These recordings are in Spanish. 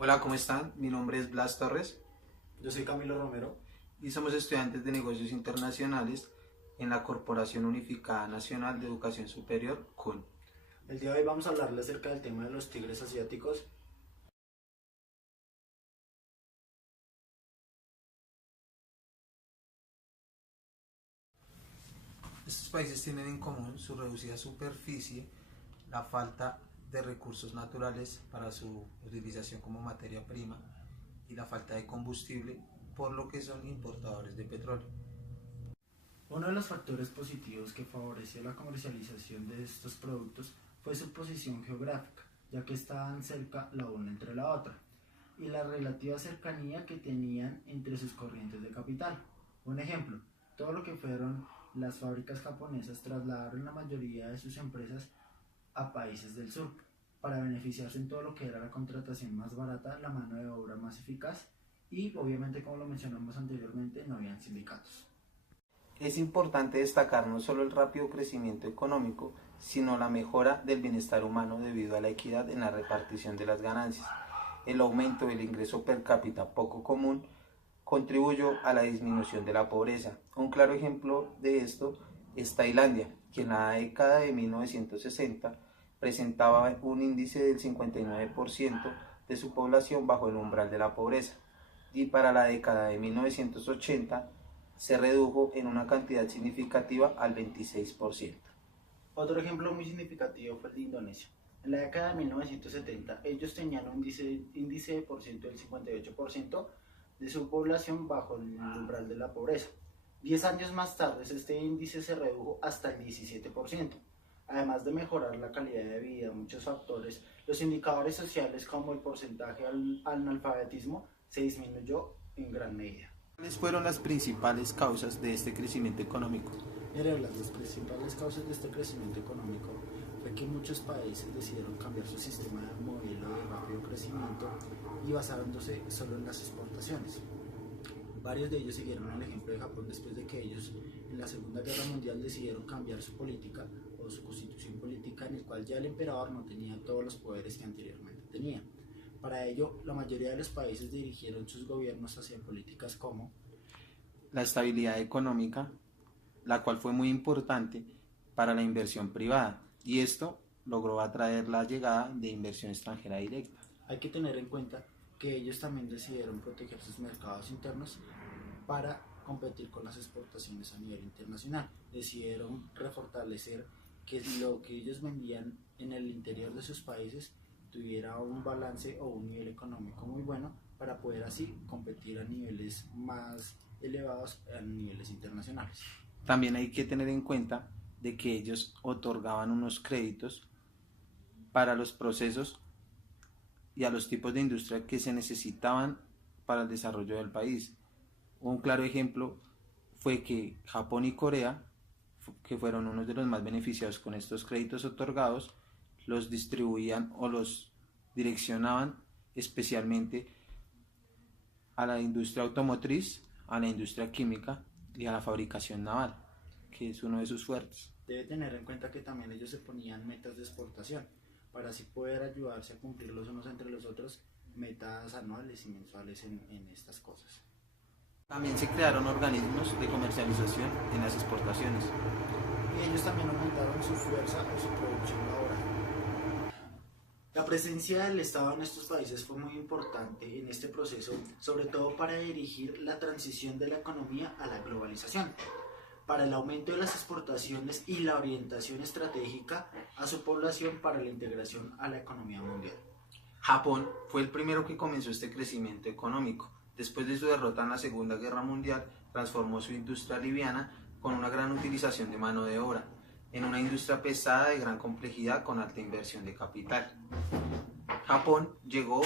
Hola, ¿cómo están? Mi nombre es Blas Torres Yo soy Camilo Romero. y somos estudiantes de negocios internacionales en la Corporación Unificada Nacional de Educación Superior, CUN. El día de hoy vamos a hablarle acerca del tema de los tigres asiáticos. Estos países tienen en común su reducida superficie, la falta de recursos naturales para su utilización como materia prima y la falta de combustible, por lo que son importadores de petróleo. Uno de los factores positivos que favoreció la comercialización de estos productos fue su posición geográfica, ya que estaban cerca la una entre la otra, y la relativa cercanía que tenían entre sus corrientes de capital. Un ejemplo, todo lo que fueron las fábricas japonesas trasladaron la mayoría de sus empresas a países del sur, para beneficiarse en todo lo que era la contratación más barata, la mano de obra más eficaz y obviamente, como lo mencionamos anteriormente, no habían sindicatos. Es importante destacar no solo el rápido crecimiento económico, sino la mejora del bienestar humano debido a la equidad en la repartición de las ganancias. El aumento del ingreso per cápita poco común contribuyó a la disminución de la pobreza. Un claro ejemplo de esto es Tailandia, que en la década de 1960 presentaba un índice del 59% de su población bajo el umbral de la pobreza, y para la década de 1980 se redujo en una cantidad significativa al 26%. Otro ejemplo muy significativo fue el de Indonesia. En la década de 1970 ellos tenían un índice de por ciento del 58% de su población bajo el umbral de la pobreza. 10 años más tarde este índice se redujo hasta el 17%. Además de mejorar la calidad de vida, muchos factores, los indicadores sociales como el porcentaje al analfabetismo se disminuyó en gran medida. ¿Cuáles fueron las principales causas de este crecimiento económico? Mire, las principales causas de este crecimiento económico fue que muchos países decidieron cambiar su sistema de modelo de rápido crecimiento y basándose solo en las exportaciones. Varios de ellos siguieron el ejemplo de Japón después de que ellos en la Segunda Guerra Mundial decidieron cambiar su política o su constitución política, en el cual ya el emperador no tenía todos los poderes que anteriormente tenía. Para ello, la mayoría de los países dirigieron sus gobiernos hacia políticas como La estabilidad económica, la cual fue muy importante para la inversión privada, y esto logró atraer la llegada de inversión extranjera directa. hay que tener en cuenta que ellos también decidieron proteger sus mercados internos para competir con las exportaciones a nivel internacional. Decidieron refortalecer que lo que ellos vendían en el interior de sus países tuviera un balance o un nivel económico muy bueno para poder así competir a niveles más elevados a niveles internacionales. También hay que tener en cuenta de que ellos otorgaban unos créditos para los procesos y a los tipos de industria que se necesitaban para el desarrollo del país. Un claro ejemplo fue que Japón y Corea, que fueron unos de los más beneficiados con estos créditos otorgados, los distribuían o los direccionaban especialmente a la industria automotriz, a la industria química y a la fabricación naval, que es uno de sus fuertes. Debe tener en cuenta que también ellos se ponían metas de exportación para así poder ayudarse a cumplir los unos entre los otros metas anuales y mensuales en estas cosas. También se crearon organismos de comercialización en las exportaciones. Y ellos también aumentaron su fuerza o su producción laboral. La presencia del Estado en estos países fue muy importante en este proceso, sobre todo para dirigir la transición de la economía a la globalización, para el aumento de las exportaciones y la orientación estratégica a su población para la integración a la economía mundial. Japón fue el primero que comenzó este crecimiento económico. Después de su derrota en la Segunda Guerra Mundial, transformó su industria liviana con una gran utilización de mano de obra en una industria pesada de gran complejidad con alta inversión de capital. Japón llegó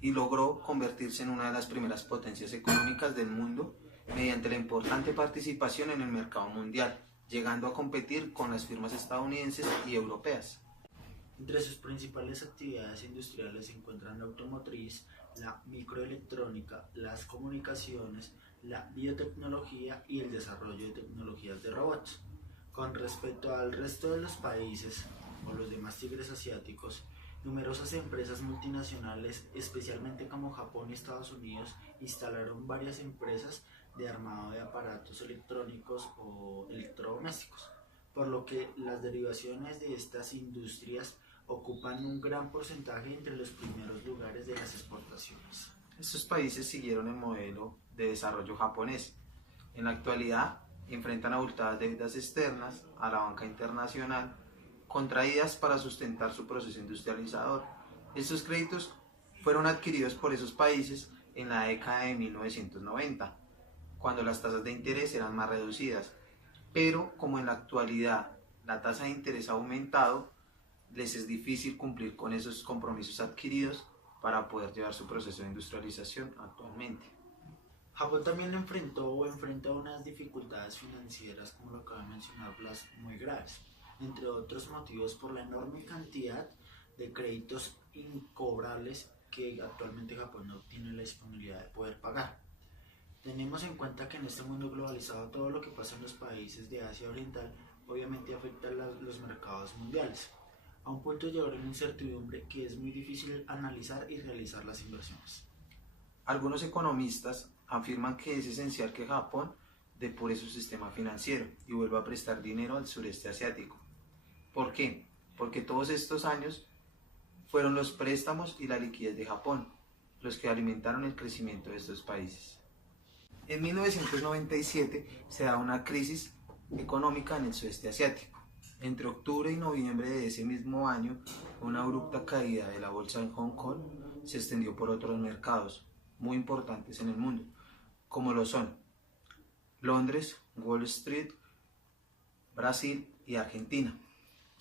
y logró convertirse en una de las primeras potencias económicas del mundo mediante la importante participación en el mercado mundial, llegando a competir con las firmas estadounidenses y europeas. Entre sus principales actividades industriales se encuentran la automotriz, la microelectrónica, las comunicaciones, la biotecnología y el desarrollo de tecnologías de robots. Con respecto al resto de los países o los demás tigres asiáticos, Numerosas empresas multinacionales, especialmente como Japón y Estados Unidos, instalaron varias empresas de armado de aparatos electrónicos o electrodomésticos, por lo que las derivaciones de estas industrias ocupan un gran porcentaje entre los primeros lugares de las exportaciones. Estos países siguieron el modelo de desarrollo japonés. En la actualidad enfrentan abultadas deudas externas a la banca internacional contraídas para sustentar su proceso industrializador. Estos créditos fueron adquiridos por esos países en la década de 1990, cuando las tasas de interés eran más reducidas, pero como en la actualidad la tasa de interés ha aumentado, les es difícil cumplir con esos compromisos adquiridos para poder llevar su proceso de industrialización actualmente. Japón también enfrentó o enfrenta unas dificultades financieras, como lo acabo de mencionar, Blas, muy graves, entre otros motivos por la enorme cantidad de créditos incobrables que actualmente Japón no tiene la disponibilidad de poder pagar. Tenemos en cuenta que en este mundo globalizado todo lo que pasa en los países de Asia Oriental obviamente afecta a los mercados mundiales, a un punto de llevar una incertidumbre que es muy difícil analizar y realizar las inversiones. Algunos economistas afirman que es esencial que Japón depure su sistema financiero y vuelva a prestar dinero al sureste asiático. ¿Por qué? Porque todos estos años fueron los préstamos y la liquidez de Japón los que alimentaron el crecimiento de estos países. En 1997 se da una crisis económica en el sudeste asiático. Entre octubre y noviembre de ese mismo año, una abrupta caída de la bolsa en Hong Kong se extendió por otros mercados muy importantes en el mundo, como lo son Londres, Wall Street, Brasil y Argentina.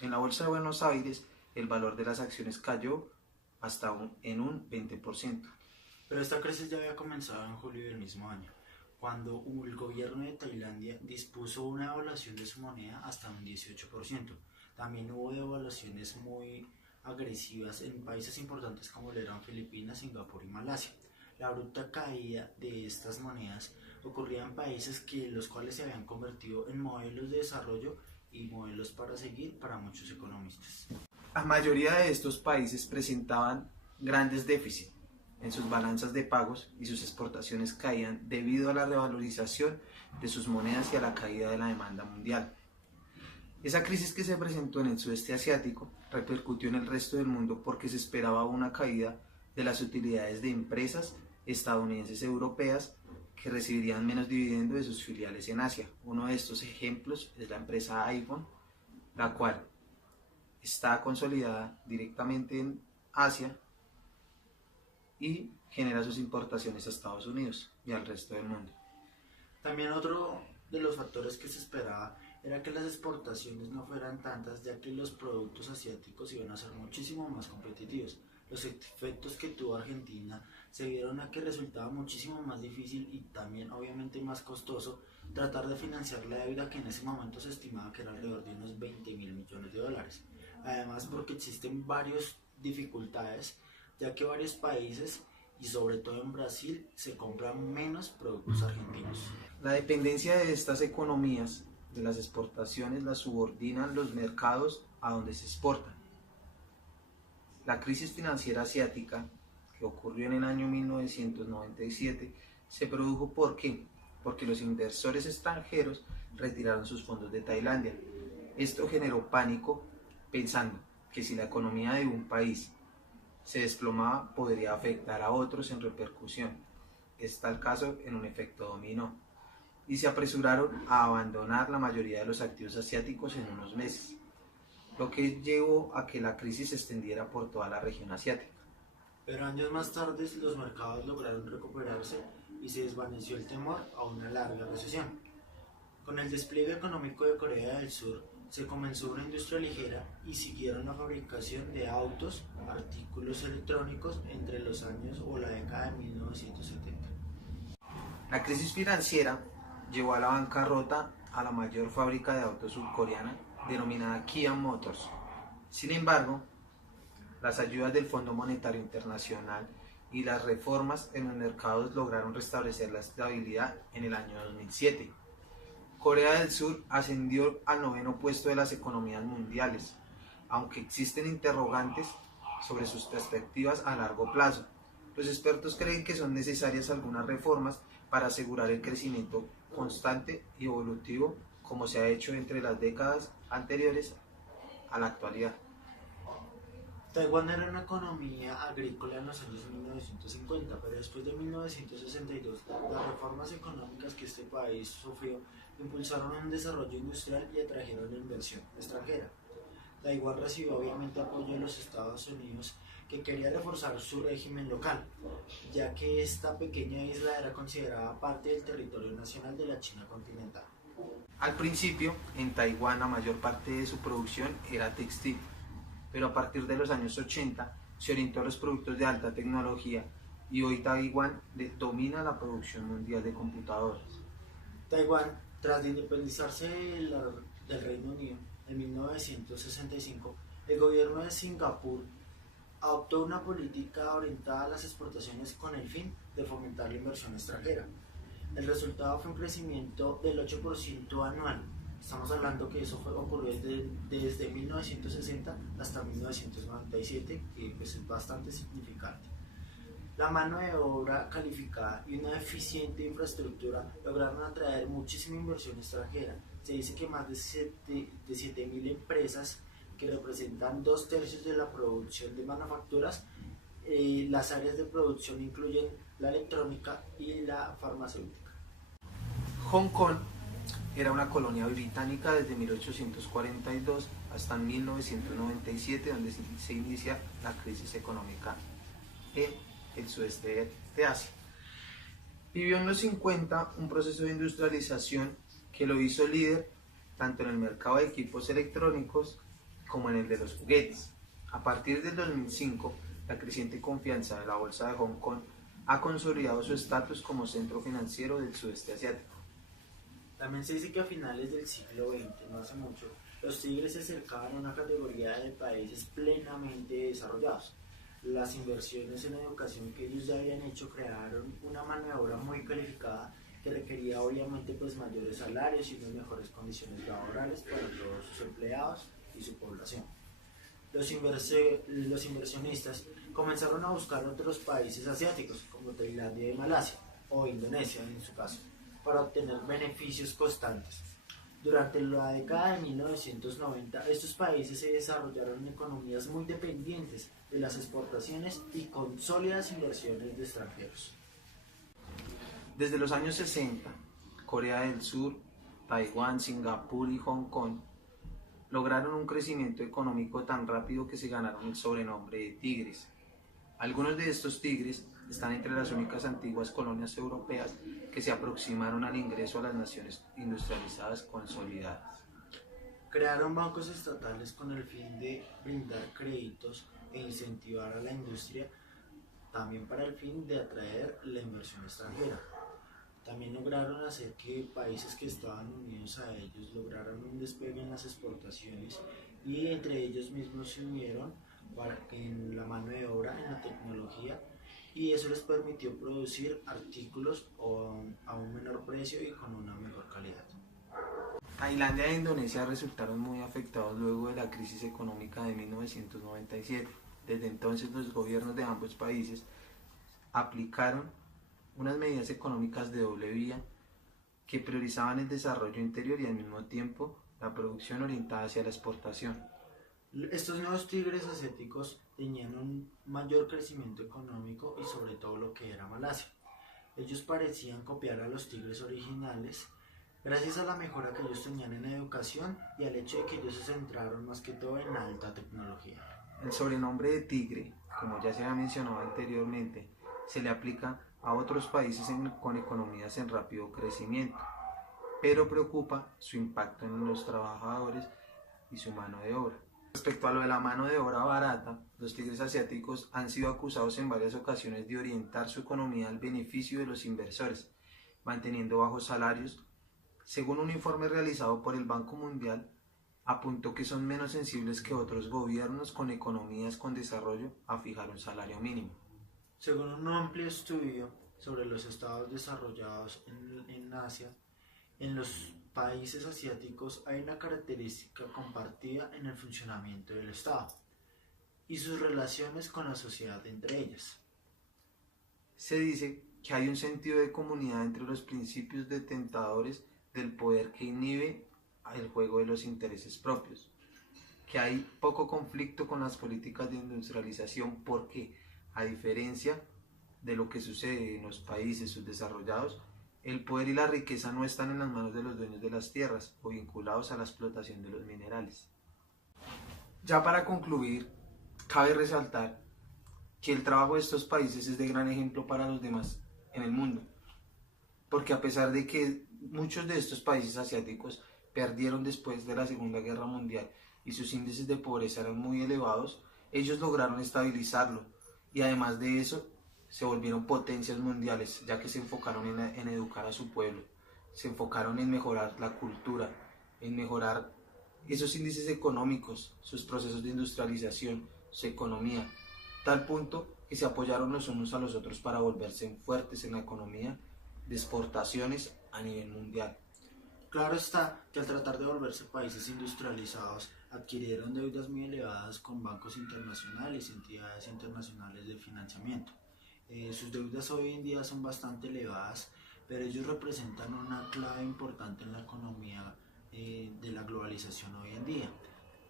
En la bolsa de Buenos Aires, el valor de las acciones cayó hasta en un 20%. Pero esta crisis ya había comenzado en julio del mismo año, cuando el gobierno de Tailandia dispuso una devaluación de su moneda hasta un 18%. También hubo devaluaciones muy agresivas en países importantes como lo eran Filipinas, Singapur y Malasia. La abrupta caída de estas monedas ocurría en países los cuales se habían convertido en modelos de desarrollo y modelos para seguir para muchos economistas. La mayoría de estos países presentaban grandes déficits en sus balanzas de pagos y sus exportaciones caían debido a la revalorización de sus monedas y a la caída de la demanda mundial. Esa crisis que se presentó en el sudeste asiático repercutió en el resto del mundo porque se esperaba una caída de las utilidades de empresas estadounidenses y europeas que recibirían menos dividendo de sus filiales en Asia. Uno de estos ejemplos es la empresa iPhone, la cual está consolidada directamente en Asia y genera sus importaciones a Estados Unidos y al resto del mundo. También otro de los factores que se esperaba era que las exportaciones no fueran tantas, ya que los productos asiáticos iban a ser muchísimo más competitivos. Los efectos que tuvo Argentina se vieron a que resultaba muchísimo más difícil y también obviamente más costoso tratar de financiar la deuda que en ese momento se estimaba que era alrededor de unos 20.000 millones de dólares. Además porque existen varias dificultades, ya que varios países y sobre todo en Brasil se compran menos productos argentinos. La dependencia de estas economías de las exportaciones las subordinan los mercados a donde se exportan. La crisis financiera asiática que ocurrió en el año 1997 se produjo porque los inversores extranjeros retiraron sus fondos de Tailandia. Esto generó pánico pensando que si la economía de un país se desplomaba podría afectar a otros en repercusión. Está el caso en un efecto dominó. Y se apresuraron a abandonar la mayoría de los activos asiáticos en unos meses, lo que llevó a que la crisis se extendiera por toda la región asiática. Pero años más tarde los mercados lograron recuperarse y se desvaneció el temor a una larga recesión. Con el despliegue económico de Corea del Sur se comenzó una industria ligera y siguieron la fabricación de autos, artículos electrónicos entre los años o la década de 1970. La crisis financiera llevó a la bancarrota a la mayor fábrica de autos surcoreana, denominada Kia Motors. Sin embargo, las ayudas del Fondo Monetario Internacional y las reformas en los mercados lograron restablecer la estabilidad en el año 2007. Corea del Sur ascendió al 9º puesto de las economías mundiales, aunque existen interrogantes sobre sus perspectivas a largo plazo. Los expertos creen que son necesarias algunas reformas para asegurar el crecimiento constante y evolutivo como se ha hecho entre las décadas anteriores a la actualidad. Taiwán era una economía agrícola en los años 1950, pero después de 1962, las reformas económicas que este país sufrió impulsaron un desarrollo industrial y atrajeron la inversión extranjera. Taiwán recibió obviamente apoyo de los Estados Unidos, que quería reforzar su régimen local, ya que esta pequeña isla era considerada parte del territorio nacional de la China continental. Al principio, en Taiwán la mayor parte de su producción era textil, pero a partir de los años 80 se orientó a los productos de alta tecnología y hoy Taiwán domina la producción mundial de computadoras. Taiwán, tras de independizarse del Reino Unido en 1965, el gobierno de Singapur adoptó una política orientada a las exportaciones con el fin de fomentar la inversión extranjera. El resultado fue un crecimiento del 8% anual. Estamos hablando que eso ocurrió desde 1960 hasta 1997, que pues es bastante significante. La mano de obra calificada y una eficiente infraestructura lograron atraer muchísima inversión extranjera. Se dice que más de 7.000 empresas, que representan 2/3 de la producción de manufacturas. Las áreas de producción incluyen la electrónica y la farmacéutica. Hong Kong era una colonia británica desde 1842 hasta 1997, donde se inicia la crisis económica en el sudeste de Asia. Vivió en los 50 un proceso de industrialización que lo hizo líder tanto en el mercado de equipos electrónicos como en el de los juguetes. A partir del 2005, la creciente confianza de la bolsa de Hong Kong ha consolidado su estatus como centro financiero del sudeste asiático. También se dice que a finales del siglo XX, no hace mucho, los tigres se acercaban a una categoría de países plenamente desarrollados. Las inversiones en educación que ellos ya habían hecho crearon una mano de obra muy calificada que requería obviamente pues mayores salarios y unas mejores condiciones laborales para todos sus empleados y su población. Los inversionistas comenzaron a buscar otros países asiáticos como Tailandia y Malasia, o Indonesia en su caso, para obtener beneficios constantes. Durante la década de 1990, estos países se desarrollaron en economías muy dependientes de las exportaciones y con sólidas inversiones de extranjeros. Desde los años 60, Corea del Sur, Taiwán, Singapur y Hong Kong lograron un crecimiento económico tan rápido que se ganaron el sobrenombre de tigres. Algunos de estos tigres están entre las únicas antiguas colonias europeas que se aproximaron al ingreso a las naciones industrializadas consolidadas. Crearon bancos estatales con el fin de brindar créditos e incentivar a la industria, también para el fin de atraer la inversión extranjera. También lograron hacer que países que estaban unidos a ellos lograran un despegue en las exportaciones y entre ellos mismos se unieron en la mano de obra, en la tecnología, y eso les permitió producir artículos a un menor precio y con una mejor calidad. Tailandia e Indonesia resultaron muy afectados luego de la crisis económica de 1997. Desde entonces los gobiernos de ambos países aplicaron unas medidas económicas de doble vía que priorizaban el desarrollo interior y al mismo tiempo la producción orientada hacia la exportación. Estos nuevos tigres asiáticos tenían un mayor crecimiento económico y sobre todo lo que era Malasia. Ellos parecían copiar a los tigres originales gracias a la mejora que ellos tenían en educación y al hecho de que ellos se centraron más que todo en la alta tecnología. El sobrenombre de tigre, como ya se había mencionado anteriormente, se le aplica a otros países con economías en rápido crecimiento, pero preocupa su impacto en los trabajadores y su mano de obra. Respecto a lo de la mano de obra barata, los tigres asiáticos han sido acusados en varias ocasiones de orientar su economía al beneficio de los inversores, manteniendo bajos salarios. Según un informe realizado por el Banco Mundial, apuntó que son menos sensibles que otros gobiernos con economías con desarrollo a fijar un salario mínimo. Según un amplio estudio sobre los estados desarrollados en Asia, en los países asiáticos hay una característica compartida en el funcionamiento del Estado, y sus relaciones con la sociedad entre ellas. Se dice que hay un sentido de comunidad entre los principios detentadores del poder que inhibe el juego de los intereses propios, que hay poco conflicto con las políticas de industrialización porque, a diferencia de lo que sucede en los países subdesarrollados, el poder y la riqueza no están en las manos de los dueños de las tierras o vinculados a la explotación de los minerales. Ya para concluir, cabe resaltar que el trabajo de estos países es de gran ejemplo para los demás en el mundo, porque a pesar de que muchos de estos países asiáticos perdieron después de la Segunda Guerra Mundial y sus índices de pobreza eran muy elevados, ellos lograron estabilizarlo y además de eso se volvieron potencias mundiales, ya que se enfocaron en educar a su pueblo, se enfocaron en mejorar la cultura, en mejorar esos índices económicos, sus procesos de industrialización, su economía, tal punto que se apoyaron los unos a los otros para volverse fuertes en la economía de exportaciones a nivel mundial. Claro está que al tratar de volverse países industrializados, adquirieron deudas muy elevadas con bancos internacionales y entidades internacionales de financiamiento. Sus deudas hoy en día son bastante elevadas, pero ellos representan una clave importante en la economía de la globalización hoy en día,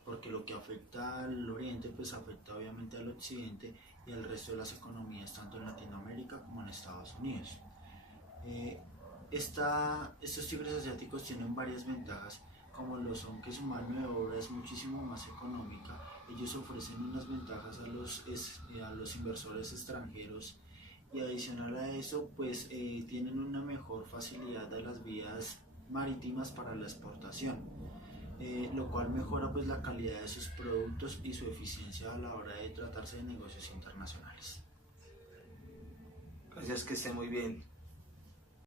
porque lo que afecta al oriente pues afecta obviamente al occidente y al resto de las economías tanto en Latinoamérica como en Estados Unidos. Estos tigres asiáticos tienen varias ventajas, como lo son que su mano de obra es muchísimo más económica. Ellos ofrecen unas ventajas a los inversores extranjeros y adicional a eso pues tienen una mejor facilidad de las vías marítimas para la exportación, lo cual mejora pues la calidad de sus productos y su eficiencia a la hora de tratarse de negocios internacionales. Gracias, que esté muy bien.